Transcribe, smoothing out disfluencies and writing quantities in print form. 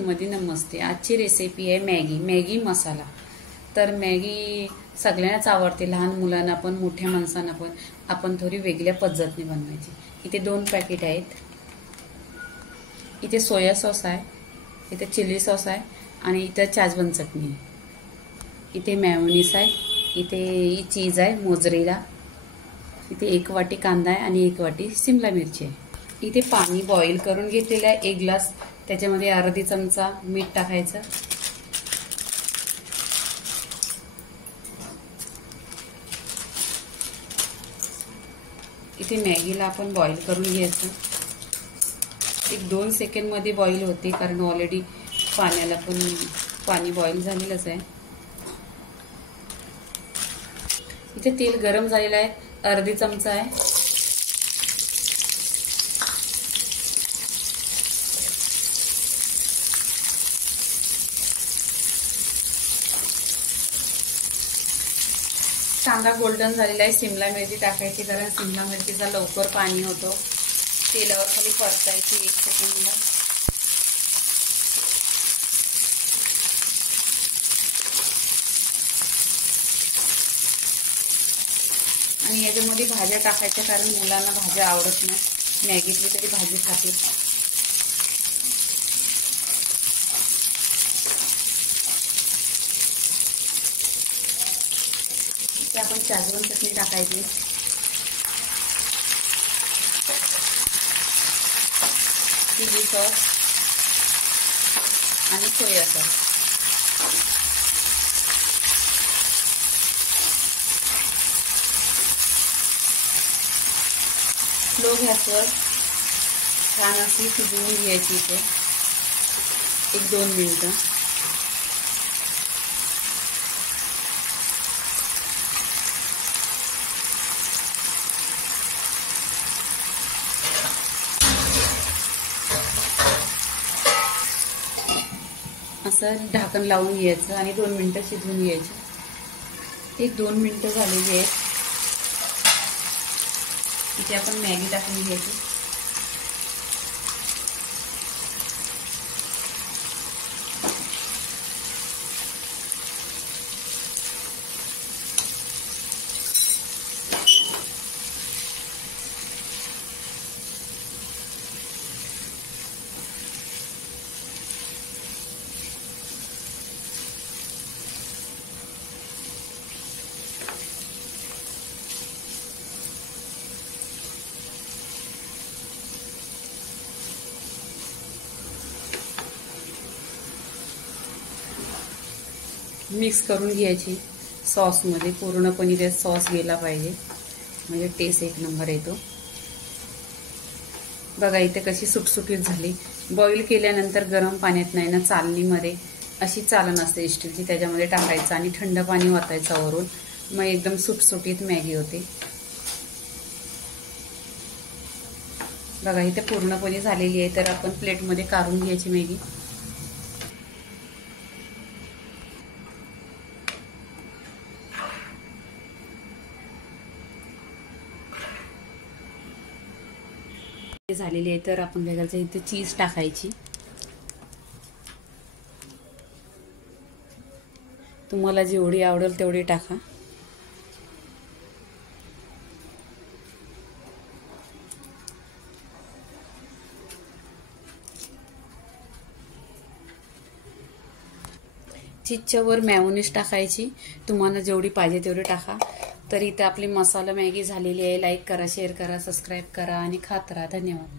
मध्ये नमस्ते. आजची रेसिपी आहे मॅगी मसाला. तर मॅगी सगळ्यांनाच आवडते, लहान मुलांना पण मोठ्या माणसांना पण. आपण थोडी वेगळ्या पद्धतीने बनवायची. इथे 2 पॅकेट आहेत. इथे सोया सॉस आहे, इथे चिली सॉस आहे आणि इथे शेजवान चटणी. इथे मेयोनीज आहे, इथे चीज आहे मोझरेला. इथे 1 वाटी कांदा आहे आणि 1 वाटी शिमला मिरची आहे. इथे पाणी बॉईल करून घेतलेलं आहे 1 ग्लास. त्याच्यामध्ये अर्धी चमचा मीठ टाकायचं. इथे मॅगीला आपण बॉईल करून घ्यायचं. 1-2 सेकंडमध्ये बॉईल होते, कारण ऑलरेडी पाण्याला पण पाणी बॉईल झालेलंच आहे. इथे तेल गरम झालेलं आहे, अर्धी चमचा आहे. कांदा गोल्डन झालेला आहे. शिमला मिरची टाकायची, कारण शिमला मिरचीचा लवकर पाणी होतो. तेलावर खाली परतायची 1 सेकंद. आणि याच्यामध्ये भाज्या टाकायच्या, कारण मुलांना भाज्या आवडत नाही. मॅगीतली तरी भाजी खाते. इथे आपण शेजवान चटणी टाकायची. चिली सॉस आणि सोया सॉस. स्लो गॅसवर छान अशी शिजवून घ्यायची. इथे 1-2 मिनिटं. असं ढाकण लावून घ्यायचं आणि 2 मिनिटं शिजवून घ्यायची. 1-2 मिनिटं झालेली आहेत. इथे आपण मॅगी टाकून घ्यायची. मिक्स करून घ्यायची सॉसमध्ये. पूर्णपणे ते सॉस गेला पाहिजे, म्हणजे टेस्ट 1 नंबर येतो. बघा इथे कशी सुटसुटीत झाली. बॉईल केल्यानंतर गरम पाण्यात नाही ना, चालणीमध्ये अशी चालन असते स्टीलची, त्याच्यामध्ये टाकायचं आणि थंड पाणी वाटायचं वरून. मग एकदम सुटसुटीत मॅगी होते. बघा इथे पूर्णपणे झालेली आहे. तर आपण प्लेटमध्ये काढून घ्यायची मॅगी. झालेली आहे. तर आपण काय करायचं, इथे चीज टाकायची. तुम्हाला जेवढी आवडेल तेवढी टाका. चीजच्या वर मेयोनीज टाकायची. तुम्हाला जेवढी पाहिजे तेवढी टाका. तर इथे आपली मसाला मॅगी झालेली आहे. लाईक करा, शेअर करा, सबस्क्राईब करा आणि खात राहा. धन्यवाद.